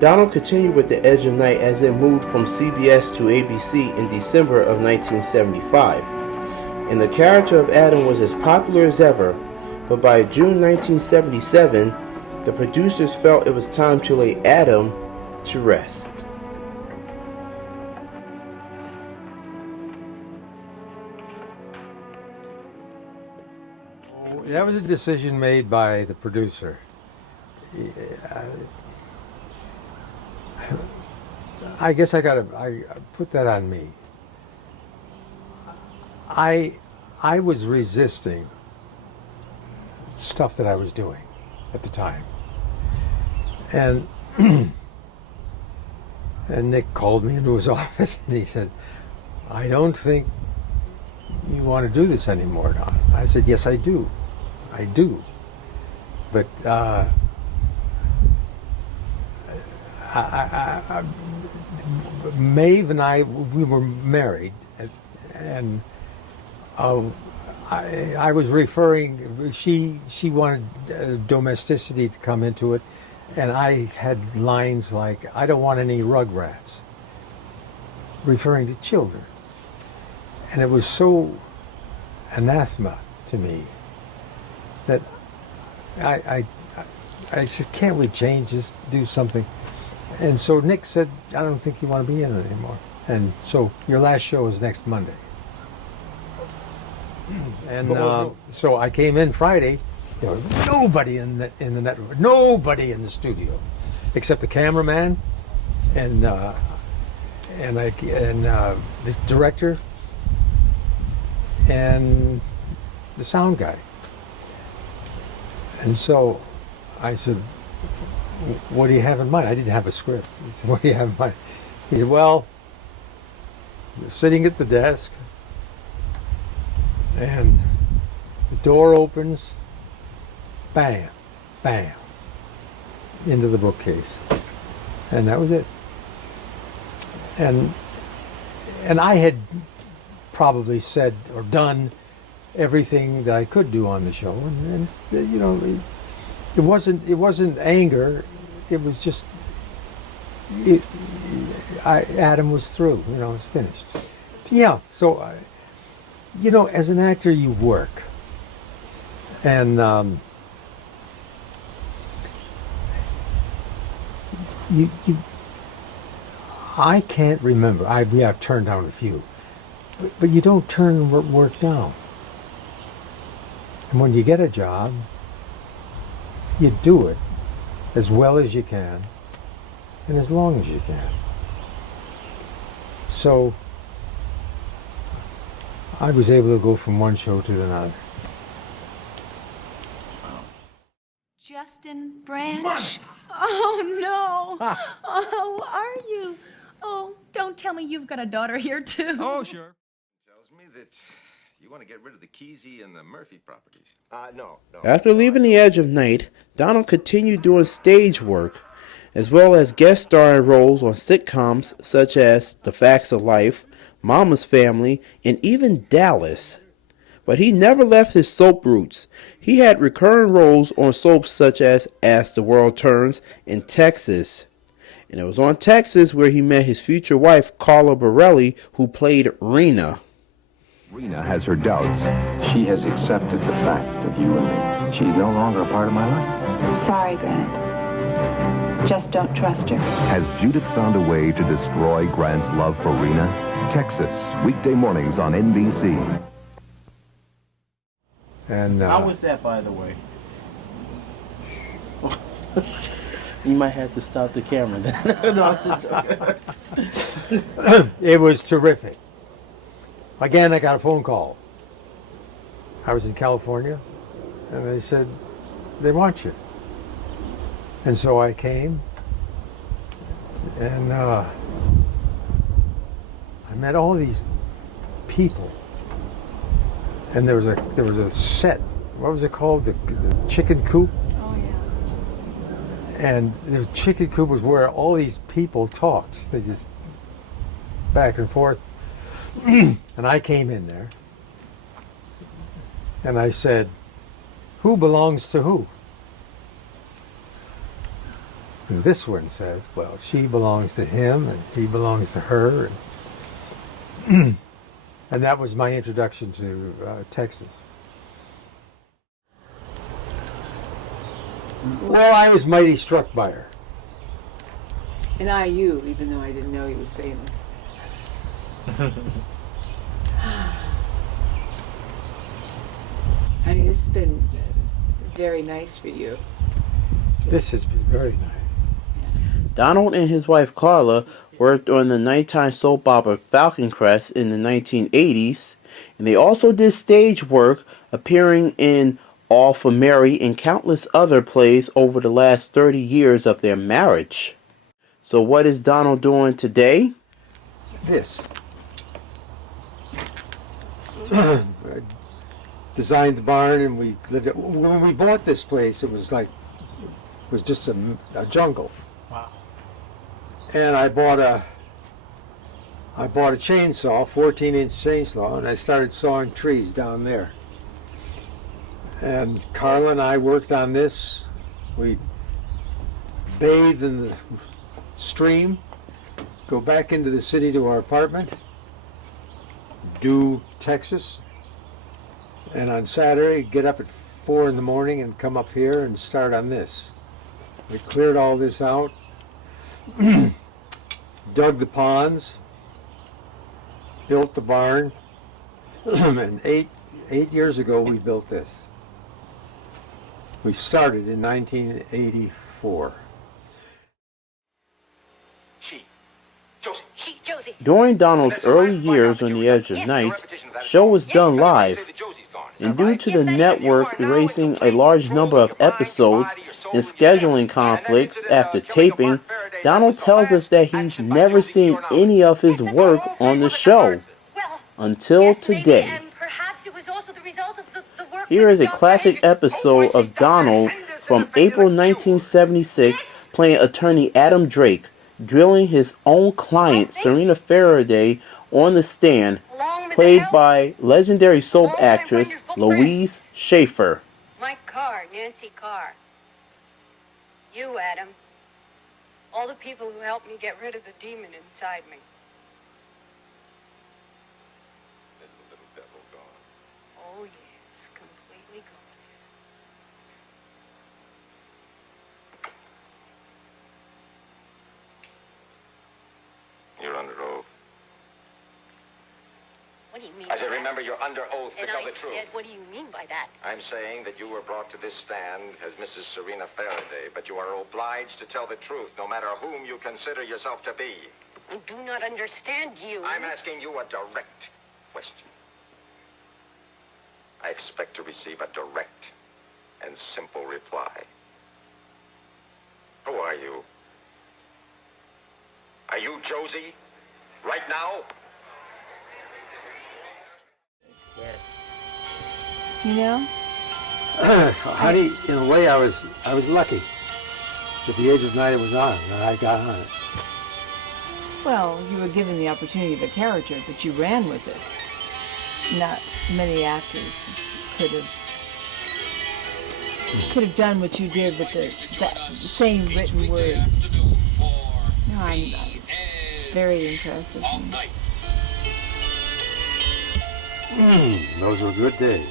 Donald continued with The Edge of Night as it moved from CBS to ABC in December of 1975, and the character of Adam was as popular as ever, but by June 1977, the producers felt it was time to lay Adam to rest. That was a decision made by the producer. I guess I put that on me. I was resisting stuff that I was doing at the time. And and Nick called me into his office and he said, "I don't think you want to do this anymore, Don." I said, "Yes, I do. I do." But Maeve and I, we were married, and I was referring, she wanted domesticity to come into it, and I had lines like, "I don't want any rugrats," referring to children. And it was so anathema to me that I said, "Can't we change this, do something?" And so Nick said, "I don't think you want to be in it anymore. And so your last show is next Monday." And so I came in Friday. There was nobody in the network, nobody in the studio, except the cameraman and the director and the sound guy. And so I said, "What do you have in mind?" I didn't have a script. He said, "What do you have in mind?" He said, "Well, you're sitting at the desk, and the door opens, bam, bam, into the bookcase." And that was it. And I had probably said or done everything that I could do on the show, and you know, it wasn't anger. It was just Adam was through. You know, it's finished. Yeah. So, you know, as an actor, you work, and you. I can't remember. I've turned down a few, but you don't turn work down. And when you get a job, you do it as well as you can and as long as you can. So I was able to go from one show to another. Justin Branch. Oh, no. Oh, how are you? Oh, don't tell me you've got a daughter here, too. Oh, sure. Tells me that you want to get rid of the Kesey and the Murphy properties. No. After leaving The Edge of Night, Donald continued doing stage work, as well as guest starring roles on sitcoms such as The Facts of Life, Mama's Family, and even Dallas. But he never left his soap roots. He had recurring roles on soaps such as As the World Turns and Texas. And it was on Texas where he met his future wife, Carla Borelli, who played Rena. Rena has her doubts. She has accepted the fact of you and me. She's no longer a part of my life. I'm sorry, Grant. Just don't trust her. Has Judith found a way to destroy Grant's love for Rena? Texas, weekday mornings on NBC. And How was that, by the way? You might have to stop the camera then. No, I'm just joking. it was terrific. Again, I got a phone call. I was in California, and they said, "They want you." And so I came, and I met all these people. And there was a set. What was it called? The chicken coop. Oh, yeah. And the chicken coop was where all these people talked. They just back and forth. And I came in there, and I said, "Who belongs to who?" And this one says, well, she belongs to him and he belongs to her. And, and that was my introduction to Texas. Well, I was mighty struck by her. And IU, even though I didn't know he was famous. Honey, this has been very nice for you. This has been very nice. Donald and his wife Carla worked on the nighttime soap opera Falcon Crest in the 1980s, and they also did stage work, appearing in All for Mary and countless other plays over the last 30 years of their marriage. So what is Donald doing today? This. I designed the barn, and we lived it. When we bought this place, it was just a jungle. Wow. And I bought a chainsaw, 14-inch chainsaw, and I started sawing trees down there. And Carla and I worked on this. We bathed in the stream, go back into the city to our apartment, do Texas, and on Saturday get up at 4 in the morning and come up here and start on this. We cleared all this out, dug the ponds, built the barn, and eight years ago we built this. We started in 1984. During Donald's early years on the Edge of Night, the show was done live, and due to the network erasing a large number of episodes and scheduling conflicts after taping, Donald tells us that he's never seen any of his work on the show until today. Here is a classic episode of Donald from April 1976 playing attorney Adam Drake, drilling his own client, Serena Faraday, on the stand, played by legendary soap actress Louise Schaefer. My car, Nancy Carr. You, Adam. All the people who helped me get rid of the demon inside me. Is the little devil gone? Oh, yes, completely gone. You're under oath. What do you mean I by said, that? remember, you're under oath to And tell I the truth. said, what do you mean by that? I'm saying that you were brought to this stand as Mrs. Serena Faraday, but you are obliged to tell the truth, no matter whom you consider yourself to be. I do not understand you. I'm asking you a direct question. I expect to receive a direct and simple reply. Who are you? Are you Josie? Right now? Yes. You know, Honey, in a way, I was lucky. At the Age of Night, it was on, and I got on it. well, you were given the opportunity of a character, but you ran with it. Not many actors could have done what you did with the same written words. No, it's very impressive. Those were good days.